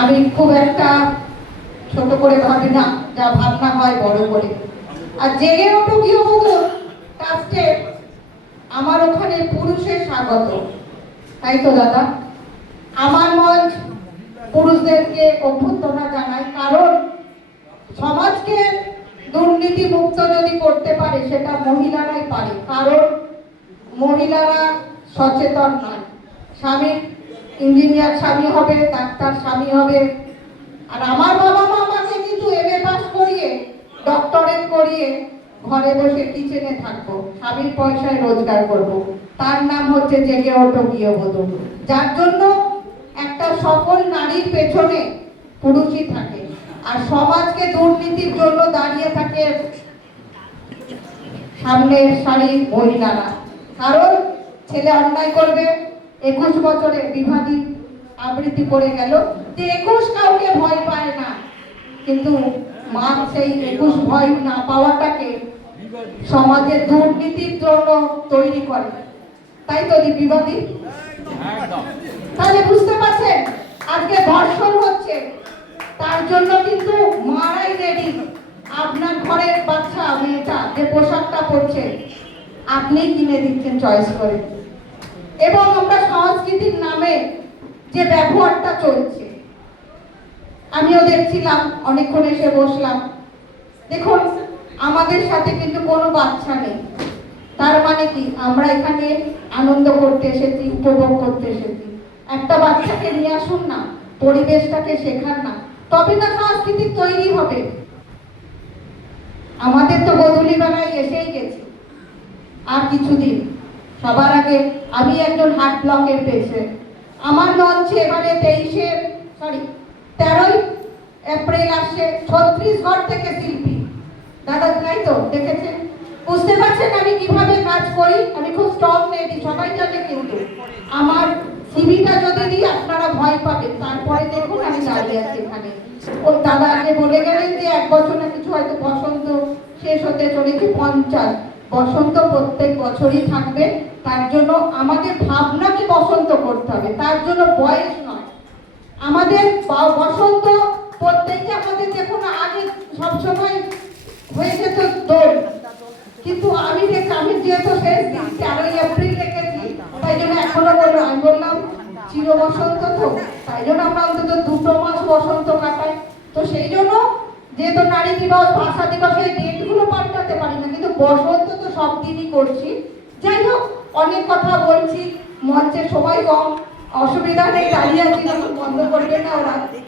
আমি খুব একটা ছোট করে ভাবি না, যা ভাবনা হয় বড় করে। আর জেগে ওঠো গৃহবধূ ট্রাস্টে আমার ওখানে পুরুষের স্বাগত, তাই তো দাদা? আমার মঞ্চ পুরুষদেরকে অভ্যর্থনা জানায়, কারণ সমাজকে দুর্নীতি মুক্ত যদি করতে পারে সেটা মহিলারাই পারে, কারণ মহিলারা সচেতন নয়। স্বামী ইঞ্জিনিয়ার স্বামী হবে, ডাক্তার স্বামী হবে। আর আমার বাবা মা আমাকে কিন্তু এমএ পাস করিয়ে ডক্টরেট করিয়ে ঘরে বসে কিচেনে থাকবো, স্বামীর পয়সায় রোজগার করব। তার নাম হচ্ছে জেগে ওঠো গৃহবধূ, যার জন্য একটা সফল নারীর পেছনে পুরুষই থাকে। আর সমাজকে দুর্নীতির জন্য দাঁড়িয়ে থাকে সামনের সারির মহিলারা। কারণ ছেলে অন্যায় করবে, 21 বছরে বিবাদী আবৃত্তি করে গেল যে 21 কাউকে ভয় পায় না, কিন্তু মা সেই 21 ভয় না পাওয়াটাকে সমাজের দুর্নীতির জন্য তৈরি করে, তাই তো বিবাদী। তাহলে বুঝতে পারছেন আজকে ধর্ষণ হচ্ছে, তার জন্য কিন্তু মারাই রেডি। আপনার ঘরের বাচ্চা মেয়েটা যে পোশাকটা পরছে আপনি কিনে দিচ্ছেন চয়েস করে। এবং আমরা সংস্কৃতির নামে যে ব্যবহারটা চলছে, আমিও দেখছিলাম, অনেকক্ষণ এসে বসলাম। দেখুন আমাদের সাথে কিন্তু কোনো বাচ্চা নেই, তার মানে কি আমরা এখানে আনন্দ করতে এসেছি, উপভোগ করতে এসেছি। একটা বাচ্চাকে নিয়ে আসুন না, পরিবেশটাকে শেখান না, তবে না সংস্কৃতি তৈরি হবে। আমাদের তো গোধূলি বেলায় এসেই গেছে, আর কিছুদিন। সবার আগে আমি একজন হার্ট ব্লকের পেশেন্ট। আমার মঞ্চে এবারে 13ই এপ্রিল আসছে ছত্রিশগড় থেকে শিল্পী। দাদা তাই তো দেখেছেন, বুঝতে পারছেন আমি কিভাবে কাজ করি। আমি খুব স্ট্রং লেডি, সবাই জানে। কিন্তু আমার সিভিটা যদি দিই আপনারা ভয় পাবেন। তারপরে দেখুন আমি দাঁড়িয়ে আছি এখানে। ওই দাদা আগে বলে গেলেন যে 1 বছর না কিছু, হয়তো বসন্ত শেষ হতে চলেছে 50। বসন্ত প্রত্যেক বছরই থাকবে, তার জন্য আমাদের ভাবনাকে বসন্ত করতে হবে, তার জন্য বয়স নয়। আমাদের বসন্ত প্রত্যেকে আমাদের দেখুন আগে সবসময় হয়ে যেত দোল, কিন্তু আমি যেহেতু শেষ 13ই এপ্রিল রেখেছি, তাই জন্য এখনো আমি বললাম চির বসন্ত, তো তাই জন্য আমরা অন্তত 2 মাস বসন্ত কাটাই। তো সেই জন্য যেহেতু নারী দিবস, ভাষা দিবস, এই ডেটগুলো পাল্টাতে পারি না, কিন্তু বসন্ত তো সব দিনই করছি। যাই হোক, অনেক কথা বলছি, মঞ্চে সবাই কম, অসুবিধা নেই, দাঁড়িয়ে আছি, বন্ধ করবে না ওরা।